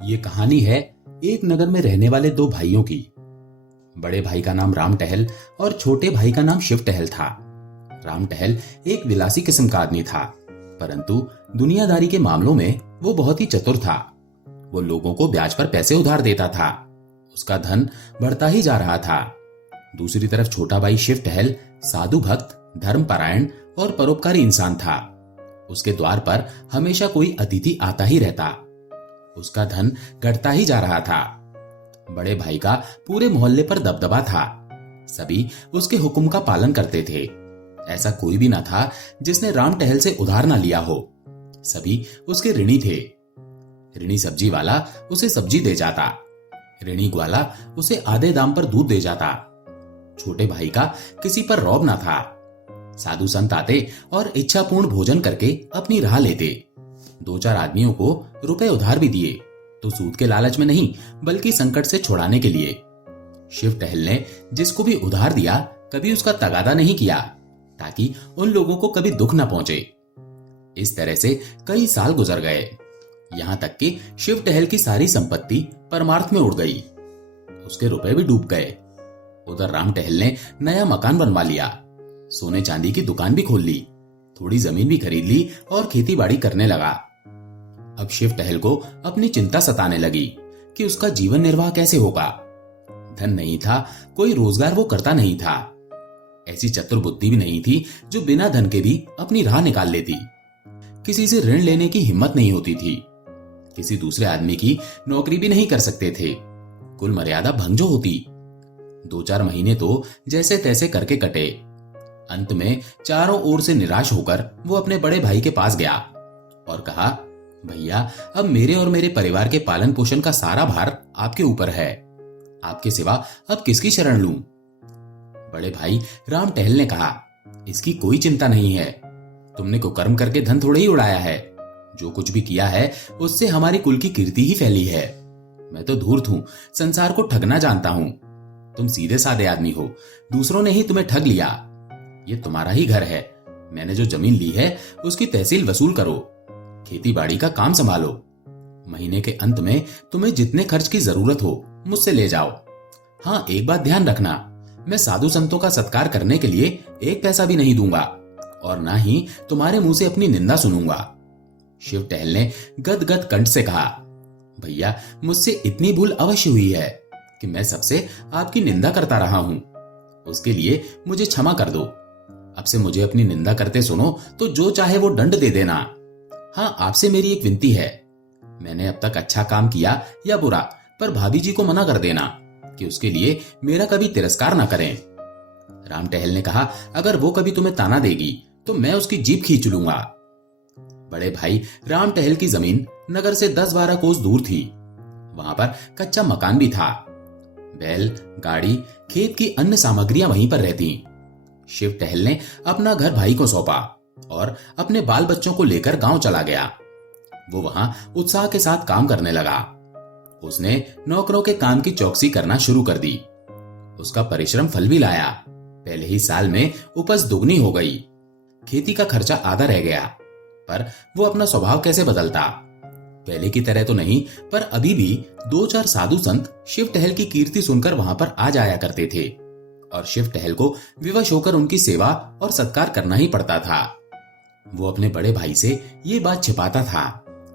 ये कहानी है एक नगर में रहने वाले दो भाइयों की। बड़े भाई का नाम राम टहल और छोटे भाई का नाम शिव टहल था। राम टहल एक विलासी किस्म का आदमी था, परंतु दुनियादारी के मामलों में वो बहुत ही चतुर था। वो लोगों को ब्याज पर पैसे उधार देता था। उसका धन बढ़ता ही जा रहा था। दूसरी तरफ छोटा भाई शिव टहल साधु भक्त, धर्मपरायण और परोपकारी इंसान था। उसके द्वार पर हमेशा कोई अतिथि आता ही रहता। उसका धन घटता ही जा रहा था। बड़े भाई का पूरे मोहल्ले पर दबदबा था। सभी उसके हुक्म का पालन करते थे। ऐसा कोई भी ना था जिसने राम टहल से उधार ना लिया हो। सभी उसके ऋणी थे। ऋणी सब्जी वाला उसे सब्जी दे जाता, ऋणी ग्वाला उसे आधे दाम पर दूध दे जाता। छोटे भाई का किसी पर रौब ना था। साधु संत आते और इच्छापूर्ण भोजन करके अपनी राह लेते। दो चार आदमियों को रुपए उधार भी दिए, तो सूद के लालच में नहीं बल्कि संकट से छुड़ाने के लिए। शिव टहल ने जिसको भी उधार दिया कभी उसका तगादा नहीं किया, ताकि उन लोगों को कभी दुख न पहुंचे। इस तरह से कई साल गुजर गए, यहां तक कि शिव टहल की सारी संपत्ति परमार्थ में उड़ गई। उसके रुपए भी डूब गए। उधर राम टहल ने नया मकान बनवा लिया, सोने चांदी की दुकान भी खोल ली, थोड़ी जमीन भी खरीद ली और खेती बाड़ी करने लगा। अब शिव टहल को अपनी चिंता सताने लगी कि उसका जीवन निर्वाह कैसे होगा। धन नहीं था, कोई रोजगार वो करता नहीं था। ऐसी चतुर बुद्धि भी नहीं थी जो बिना धन के भी अपनी राह निकाल लेती। किसी से ऋण लेने की हिम्मत नहीं होती थी। किसी दूसरे आदमी की नौकरी भी नहीं कर सकते थे। कुल मर्यादा भंग जो होती। 2-4 महीने तो जैसे तैसे करके कटे। अंत में चारों ओर से निराश होकर वो अपने बड़े भाई के पास गया और कहा, भैया, अब मेरे और मेरे परिवार के पालन पोषण का सारा भार आपके ऊपर है। आपके सिवा अब किसकी शरण लूं? बड़े भाई राम टहल ने कहा, इसकी कोई चिंता नहीं है। तुमने कुकर्म करके धन थोड़े ही उड़ाया है। जो कुछ भी किया है उससे हमारी कुल की कीर्ति ही फैली है। मैं तो धूर्त हूं, संसार को ठगना जानता हूं। तुम सीधे साधे आदमी हो, दूसरों ने ही तुम्हें ठग लिया। ये तुम्हारा ही घर है। मैंने जो जमीन ली है उसकी तहसील वसूल करो, खेती बाड़ी का काम संभालो। महीने के अंत में तुम्हें जितने खर्च की जरूरत हो मुझसे ले जाओ। हाँ, एक बात ध्यान रखना, मैं साधु संतों का सत्कार करने के लिए एक पैसा भी नहीं दूंगा और ना ही तुम्हारे मुंह से अपनी निंदा सुनूंगा। शिव टहल ने गदगद कंठ से कहा, भैया, मुझसे इतनी भूल अवश्य हुई है कि मैं सबसे आपकी निंदा करता रहा हूं। उसके लिए मुझे क्षमा कर दो। अब से मुझे अपनी निंदा करते सुनो तो जो चाहे वो दंड दे देना। हाँ, आपसे मेरी एक विनती है। मैंने अब तक अच्छा काम किया या बुरा, पर भाभी जी को मना कर देना कि उसके लिए मेरा कभी तिरस्कार ना करें। राम टहल ने कहा, अगर वो कभी तुम्हें ताना देगी तो मैं उसकी जीभ खींच लूंगा। बड़े भाई राम टहल की जमीन नगर से 10-12 कोस दूर थी। वहां पर कच्चा मकान भी था। बैल, गाड़ी, खेत की अन्य सामग्रियां वहीं पर रहती। शिव टहल ने अपना घर भाई को सौंपा और अपने बाल बच्चों को लेकर गांव चला गया। वो वहां उत्साह के साथ काम करने लगा। उसने नौकरों के काम की चौकसी करना शुरू कर दी। उसका परिश्रम फल भी लाया। पहले ही साल में उपज दुगनी हो गई। खेती का खर्चा आधा रह गया, पर वो अपना स्वभाव कैसे बदलता। पहले की तरह तो नहीं, पर अभी भी 2-4 साधु संत शिव टहल की कीर्ति सुनकर वहां पर आ जाया करते थे और शिव टहल को विवश होकर उनकी सेवा और सत्कार करना ही पड़ता था। वो अपने बड़े भाई से ये बात छिपाता था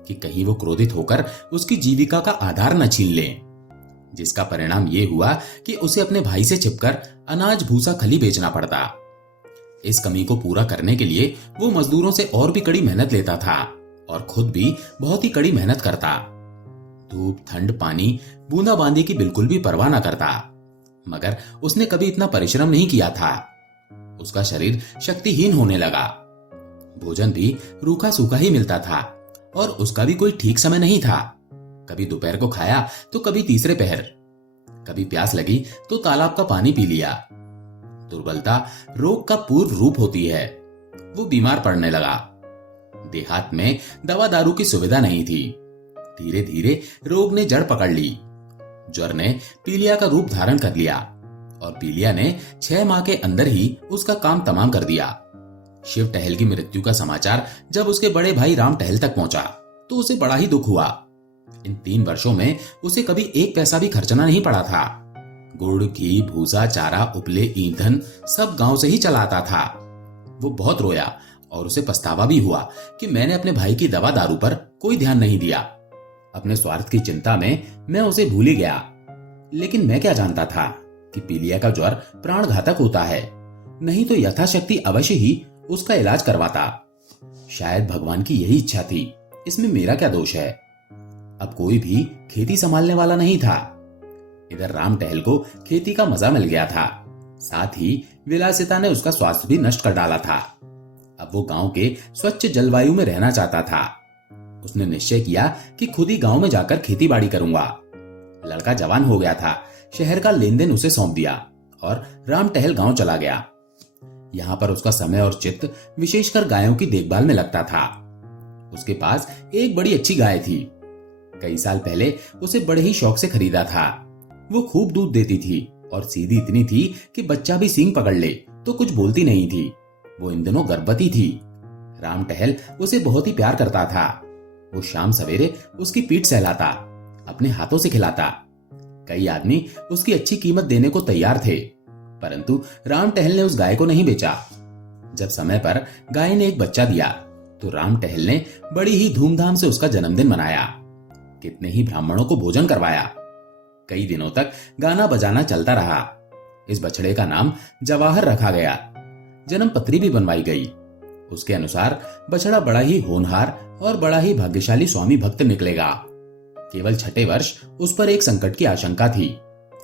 कि कहीं वो क्रोधित होकर उसकी जीविका का आधार न छीन ले, जिसका परिणाम ये हुआ कि उसे अपने भाई से छिपकर अनाज, भूसा, खली बेचना पड़ता। इस कमी को पूरा करने के लिए वो मजदूरों से और भी कड़ी मेहनत लेता था और खुद भी बहुत ही कड़ी मेहनत करता। धूप, ठंड, पानी, बूंदाबांदी की बिल्कुल भी परवाह न करता। मगर उसने कभी इतना परिश्रम नहीं किया था। उसका शरीर शक्तिहीन होने लगा। भोजन भी रूखा सूखा ही मिलता था और उसका भी कोई ठीक समय नहीं था। कभी दोपहर को खाया तो कभी तीसरे पहर। कभी प्यास लगी तो तालाब का पानी पी लिया। दुर्बलता रोग का पूर्व रूप होती है। वो बीमार पड़ने लगा। देहात में दवा दारू की सुविधा नहीं थी। धीरे धीरे रोग ने जड़ पकड़ ली। ज्वर ने पीलिया का रूप धारण कर लिया और पीलिया ने 6 माह के अंदर ही उसका काम तमाम कर दिया। शिव टहल की मृत्यु का समाचार जब उसके बड़े भाई राम टहल तक पहुंचा तो उसे बड़ा ही दुख हुआ। इन 3 वर्षों में उसे कभी एक पैसा भी खर्चना नहीं पड़ा था। गुड़, घी, भूसा, चारा, उपले, ईंधन सब गांव से ही चला आता था। वो बहुत रोया और उसे पछतावा भी हुआ कि मैंने अपने भाई की दवा दारू पर कोई ध्यान नहीं दिया। अपने स्वार्थ की चिंता में मैं उसे भूल ही गया। लेकिन मैं क्या जानता था कि पीलिया का ज्वर प्राण घातक होता है, नहीं तो यथाशक्ति अवश्य ही उसका इलाज करवाता। शायद भगवान की यही इच्छा थी, इसमें मेरा क्या दोष है। अब कोई भी खेती संभालने वाला नहीं था। इधर राम टहल को खेती का मजा मिल गया था, साथ ही विलासिता ने उसका स्वास्थ्य भी नष्ट कर डाला था। अब वो गांव के स्वच्छ जलवायु में रहना चाहता था। उसने निश्चय किया कि खुद ही गांव में जाकर खेती बाड़ी करूंगा। लड़का जवान हो गया था, शहर का लेन देन उसे सौंप दिया और राम टहल गांव चला गया। यहाँ पर उसका समय और चित्त विशेषकर गायों की देखभाल में लगता था। उसके पास एक बड़ी अच्छी गाय थी। कई साल पहले उसे बड़े ही शौक से खरीदा था। वो खूब दूध देती थी और सीधी इतनी थी कि बच्चा भी सींग पकड़ ले तो कुछ बोलती नहीं थी। वो इन दिनों गर्भवती थी। राम टहल उसे बहुत ही प्यार करता था। वो शाम सवेरे उसकी पीठ सहलाता, अपने हाथों से खिलाता। कई आदमी उसकी अच्छी कीमत देने को तैयार थे, परंतु राम टहल ने उस गाय को नहीं बेचा। जब समय पर गाय ने एक बच्चा दिया तो राम टहल ने बड़ी ही धूमधाम से उसका जन्मदिन मनाया। कितने ही ब्राह्मणों को भोजन करवाया। कई दिनों तक गाना बजाना चलता रहा। इस बछड़े का नाम जवाहर रखा गया। जन्म पत्री भी बनवाई गई। उसके अनुसार बछड़ा बड़ा ही होनहार और बड़ा ही भाग्यशाली स्वामी भक्त निकलेगा। केवल 6ठे वर्ष उस पर एक संकट की आशंका थी।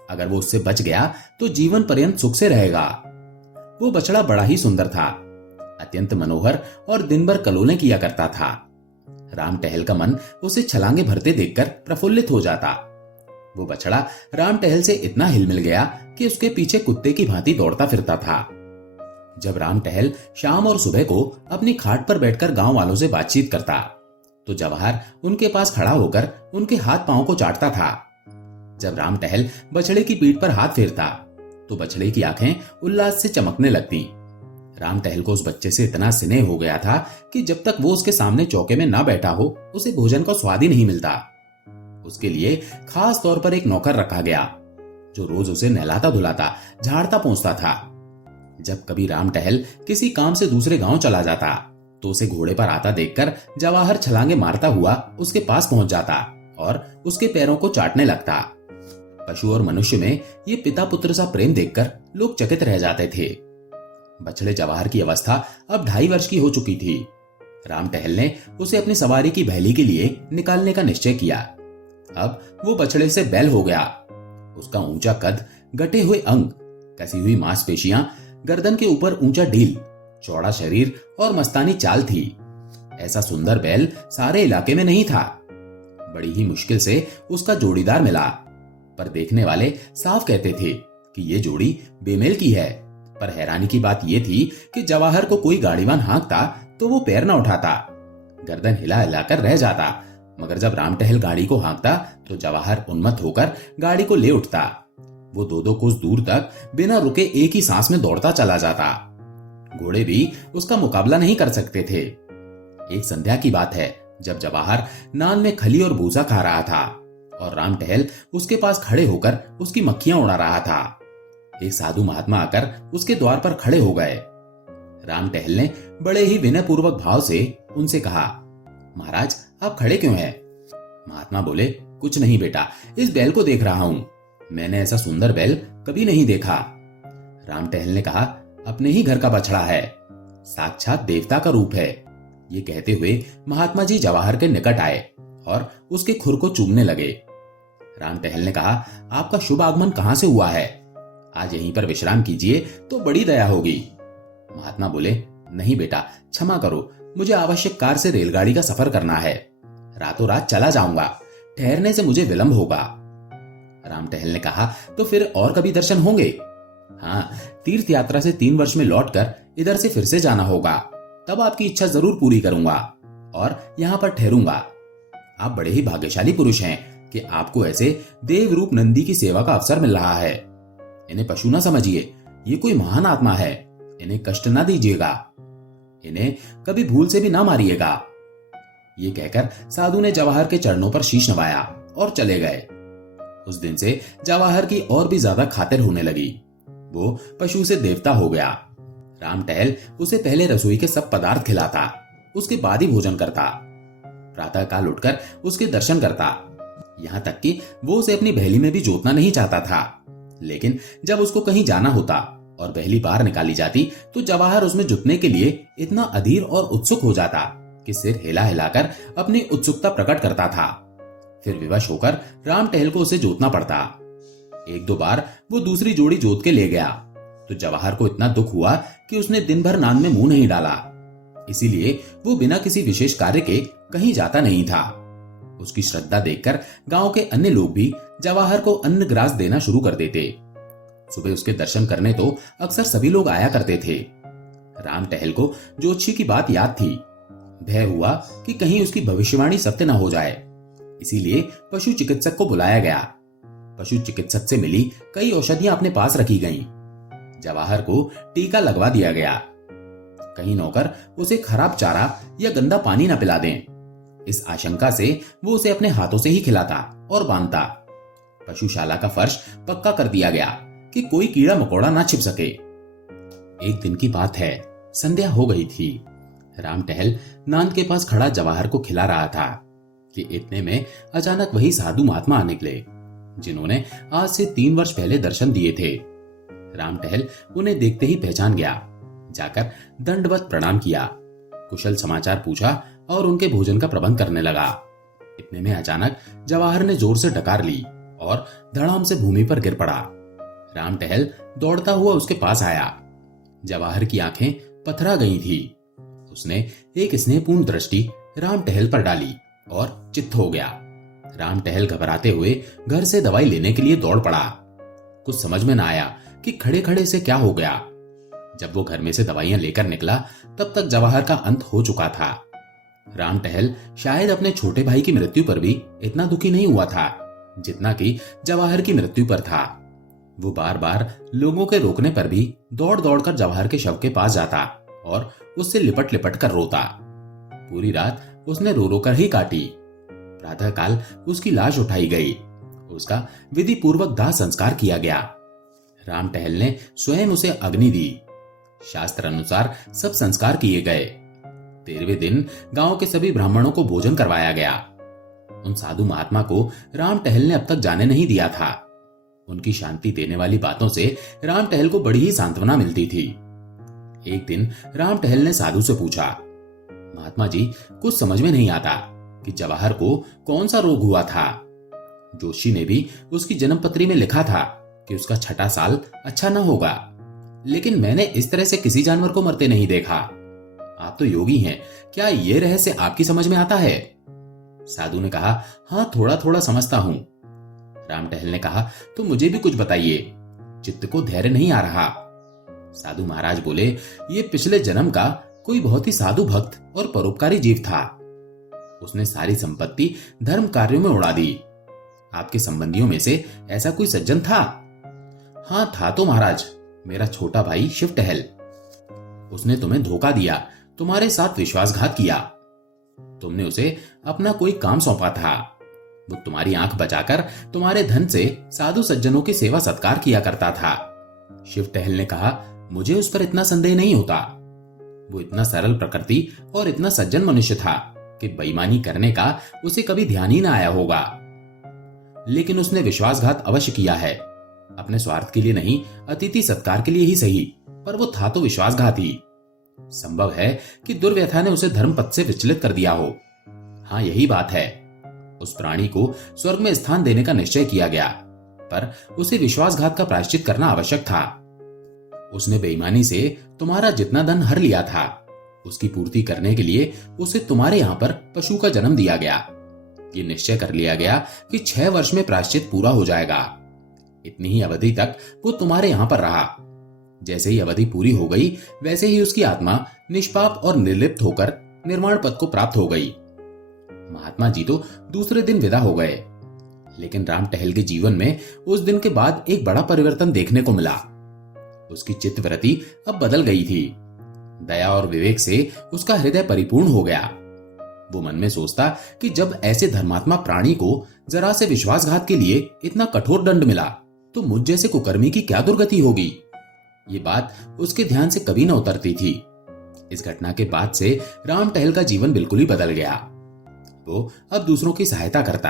अगर वो उससे बच गया तो जीवन पर्यंत सुख से रहेगा। वो बछड़ा बड़ा ही सुंदर था, अत्यंत मनोहर और दिन भर कलोले किया करता था। राम टहल का मन उसे छलांगे भरते देखकर प्रफुल्लित हो जाता। वो बछड़ा राम टहल से इतना हिल मिल गया कि उसके पीछे कुत्ते की भांति दौड़ता फिरता था। जब राम टहल शाम और सुबह को अपनी खाट पर बैठकर गांव वालों से बातचीत करता तो जवाहर उनके पास खड़ा होकर उनके हाथ पांव को चाटता था। जब राम टहल बछड़े की पीठ पर हाथ फेरता तो बछड़े की आंखें उल्लास से चमकने लगती। राम टहल को उस बच्चे से इतना स्नेह हो गया था कि जब तक वो उसके सामने चौके में ना बैठा हो उसे भोजन का स्वाद ही नहीं मिलता। उसके लिए खास तौर पर एक नौकर रखा गया जो रोज उसे नहलाता धुलाता, झाड़ता पोंछता था। जब कभी राम टहल किसी काम से दूसरे गांव चला जाता तो उसे घोड़े पर आता देखकर जवाहर छलांगे मारता हुआ उसके पास पहुंच जाता और उसके पैरों को चाटने लगता। पशु और मनुष्य में ये पिता पुत्र सा प्रेम देखकर लोग चकित रह जाते थे। बछड़े जवाहर की अवस्था अब 2.5 वर्ष की हो चुकी थी। राम टहल ने उसे अपनी सवारी की बहली के लिए निकालने का निश्चय किया। अब वो बछड़े से बैल हो गया। उसका ऊंचा कद, गटे हुए अंग, कसी हुई मांसपेशियां, गर्दन के ऊपर ऊंचा ढील, चौड़ा शरीर और मस्तानी चाल थी। ऐसा सुंदर बैल सारे इलाके में नहीं था। बड़ी ही मुश्किल से उसका जोड़ीदार मिला, पर देखने वाले साफ कहते थे कि ये जोड़ी बेमेल की है। पर हैरानी की बात यह थी कि जवाहर को कोई गाड़ीवान हाँकता तो वो पैर न उठाता, गर्दन हिला हिलाकर रह जाता। मगर जब राम टहल गाड़ी को हाँकता तो जवाहर उन्मत्त होकर गाड़ी को ले उठता। वो 2-2 कोस दूर तक बिना रुके एक ही सांस में दौड़ता चला जाता। घोड़े भी उसका मुकाबला नहीं कर सकते थे। एक संध्या की बात है जब जवाहर नान में खली और भूसा खा रहा था और राम टहल उसके पास खड़े होकर उसकी मक्खियां उड़ा रहा था। एक साधु महात्मा आकर उसके द्वार पर खड़े हो गए। राम टहल ने बड़े ही विनयपूर्वक भाव से उनसे कहा, महाराज आप खड़े क्यों हैं? महात्मा बोले, कुछ नहीं बेटा, इस बैल को देख रहा हूं। मैंने ऐसा सुंदर बैल कभी नहीं देखा। राम टहल ने कहा, अपने ही घर का बछड़ा है, साक्षात देवता का रूप है। ये कहते हुए महात्मा जी जवाहर के निकट आए और उसके खुर को चूमने लगे। राम टहल ने कहा, आपका शुभ आगमन कहां से हुआ है? आज यहीं पर विश्राम कीजिए तो बड़ी दया होगी। महात्मा बोले, नहीं बेटा, क्षमा करो, मुझे आवश्यक कार से रेलगाड़ी का सफर करना है। रातों रात चला जाऊंगा, ठहरने से मुझे विलंब होगा। राम टहल ने कहा, तो फिर और कभी दर्शन होंगे? हाँ, तीर्थ यात्रा से 3 वर्ष में लौटकर इधर से फिर से जाना होगा, तब आपकी इच्छा जरूर पूरी करूंगा और यहाँ पर ठहरूंगा। आप बड़े ही भाग्यशाली पुरुष हैं कि आपको ऐसे देव रूप नंदी की सेवा का अवसर मिल रहा है। इन्हें पशु ना समझिए, ये कोई महान आत्मा है। इन्हें कष्ट ना दीजिएगा, इन्हें कभी भूल से भी ना मारिएगा। ये कहकर साधु ने जवाहर के चरणों पर शीश नवाया और चले गए। उस दिन से जवाहर की और भी ज्यादा खातिर होने लगी। वो पशु से देवता हो गया। राम टहल उसे पहले रसोई के सब पदार्थ खिलाता, उसके बाद ही भोजन करता। प्रातः काल उठकर उसके दर्शन करता, यहां तक कि वो उसे अपनी बहेली में भी जोतना नहीं चाहता था। लेकिन जब उसको कहीं जाना होता और बहेली बाहर निकाली जाती तो जवाहर उसमें जुटने के लिए इतना अधीर और उत्सुक हो जाता कि सिर हिला हिलाकर अपनी उत्सुकता प्रकट करता था। फिर विवश होकर राम टहल को उसे जोतना पड़ता। एक दो बार वो दूसरी जोड़ी जोत के ले गया तो जवाहर को इतना दुख हुआ कि उसने दिन भर नान में मुंह नहीं डाला। इसीलिए वो बिना किसी विशेष कार्य के कहीं जाता नहीं था। उसकी श्रद्धा देखकर गांव के अन्य लोग भी जवाहर को अन्न ग्रास देना शुरू कर देते। सुबह उसके दर्शन करने तो अक्सर सभी लोग आया करते थे। राम टहल को ज्योतिषी की बात याद थी। भय हुआ कि कहीं उसकी भविष्यवाणी सत्य न हो जाए, इसीलिए पशु चिकित्सक को बुलाया गया। पशु चिकित्सक से मिली कई औषधियां अपने पास रखी गईं। जवाहर को टीका लगवा दिया गया। कहीं नौकर उसे खराब चारा या गंदा पानी न पिला दें, इस आशंका से वो उसे अपने हाथों से ही खिलाता और बांधता। पशुशाला का फर्श पक्का कर दिया गया कि कोई कीड़ा मकोड़ा ना छिप सके। एक दिन की बात है, संध्या हो गई थी। राम टहल नांद के पास खड़ा जवाहर को खिला रहा था कि इतने में अचानक वही साधु महात्मा आ निकले जिन्होंने आज से 3 वर्ष पहले दर्शन दिए थे। राम टहल उन्हें देखते ही पहचान गया। जाकर दंडवत प्रणाम किया, कुशल समाचार पूछा और उनके भोजन का प्रबंध करने लगा। इतने में अचानक जवाहर ने जोर से डकार ली और धड़ाम से भूमि पर गिर पड़ा। राम टहल दौड़ता हुआ उसके पास आया। जवाहर की आंखें पथरा गई थी। उसने एक स्नेहपूर्ण दृष्टि राम टहल पर डाली और चित्त हो गया। राम टहल घबराते हुए घर से दवाई लेने के लिए दौड़ पड़ा। कुछ समझ में न आया कि खड़े खड़े से क्या हो गया। जब वो घर में से दवाइयां लेकर निकला तब तक जवाहर का अंत हो चुका था। राम टहल शायद अपने छोटे भाई की मृत्यु पर भी इतना दुखी नहीं हुआ था जितना कि जवाहर की मृत्यु पर था। वो बार बार लोगों के रोकने पर भी दौड़ दौड़ कर जवाहर के शव के पास जाता और उससे लिपट लिपट कर रोता। पूरी रात उसने रो रो कर ही काटी। प्रातःकाल उसकी लाश उठाई गई। उसका विधि पूर्वक दाह संस्कार किया गया। राम टहल ने स्वयं उसे अग्नि दी। शास्त्र अनुसार सब संस्कार किए गए। 13वें दिन गांव के सभी ब्राह्मणों को भोजन करवाया गया। उन साधु महात्मा को राम टहल ने अब तक जाने नहीं दिया था। उनकी शांति देने वाली बातों से राम टहल को बड़ी ही सांत्वना मिलती थी। एक दिन राम टहल ने साधु से पूछा, महात्मा जी, कुछ समझ में नहीं आता कि जवाहर को कौन सा रोग हुआ था। जोशी ने भी उसकी जन्मपत्री में लिखा था कि उसका 6ठा साल अच्छा न होगा, लेकिन मैंने इस तरह से किसी जानवर को मरते नहीं देखा। आप तो योगी हैं, क्या ये रहस्य आपकी समझ में आता है? साधु ने कहा, हाँ, थोड़ा थोड़ा समझता हूं। राम टहल ने कहा, तो मुझे भी कुछ बताइए, चित्त को धैर्य नहीं आ रहा। साधु महाराज बोले, ये पिछले जन्म का कोई बहुत ही साधु भक्त और परोपकारी जीव था। उसने सारी संपत्ति धर्म कार्यों में उड़ा दी। आपके संबंधियों में से ऐसा कोई सज्जन था? हाँ, था तो महाराज, मेरा छोटा भाई शिव टहल। उसने तुम्हें धोखा दिया, तुम्हारे साथ विश्वासघात किया। तुमने उसे अपना कोई काम सौंपा था। वो तुम्हारी आंख बचाकर तुम्हारे धन से साधु सज्जनों की सेवा सत्कार किया करता था। शिव टहल ने कहा, मुझे उस पर इतना संदेह नहीं होता। वो इतना सरल प्रकृति और इतना सज्जन मनुष्य था कि बेईमानी करने का उसे कभी ध्यान ही ना आया होगा। लेकिन उसने विश्वासघात अवश्य किया है, अपने स्वार्थ के लिए नहीं, अतिथि सत्कार के लिए ही सही, पर वो था तो विश्वासघात ही। संभव है कि दुर्व्यथा ने उसे धर्म पथ से विचलित कर दिया हो। हाँ, यही बात है। उस प्राणी को स्वर्ग में स्थान देने का निश्चय किया गया, पर उसे विश्वासघात का प्रायश्चित करना आवश्यक था। उसने बेईमानी से तुम्हारा जितना धन हर लिया था, उसकी पूर्ति करने के लिए उसे तुम्हारे यहां पर पशु का जन्म दिया गया। ये निश्चय कर लिया गया कि 6 वर्ष में प्रायश्चित पूरा हो जाएगा। इतनी ही अवधि तक वो तुम्हारे यहां पर रहा। जैसे ही अवधि पूरी हो गई, वैसे ही उसकी आत्मा निष्पाप और निर्लिप्त होकर निर्माण पद को प्राप्त हो गई। महात्मा जी तो दूसरे दिन विदा हो गए, लेकिन राम टहल के जीवन में उस दिन के बाद एक बड़ा परिवर्तन देखने को मिला। उसकी चित्तवृत्ति अब बदल गई थी। दया और विवेक से उसका हृदय परिपूर्ण हो गया। वो मन में सोचता कि जब ऐसे धर्मात्मा प्राणी को जरा से विश्वासघात के लिए इतना कठोर दंड मिला तो मुझ जैसे कुकर्मी की क्या दुर्गति होगी। ये बात उसके ध्यान से कभी न उतरती थी। इस घटना के बाद से राम टहल का जीवन बिल्कुल ही बदल गया। वो अब दूसरों की सहायता करता,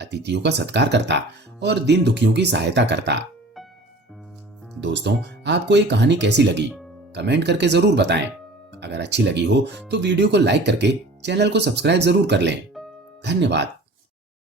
अतिथियों का सत्कार करता और दीन दुखियों की सहायता करता। दोस्तों, आपको ये कहानी कैसी लगी कमेंट करके जरूर बताएं। अगर अच्छी लगी हो तो वीडियो को लाइक करके चैनल को सब्सक्राइब जरूर कर लें। धन्यवाद।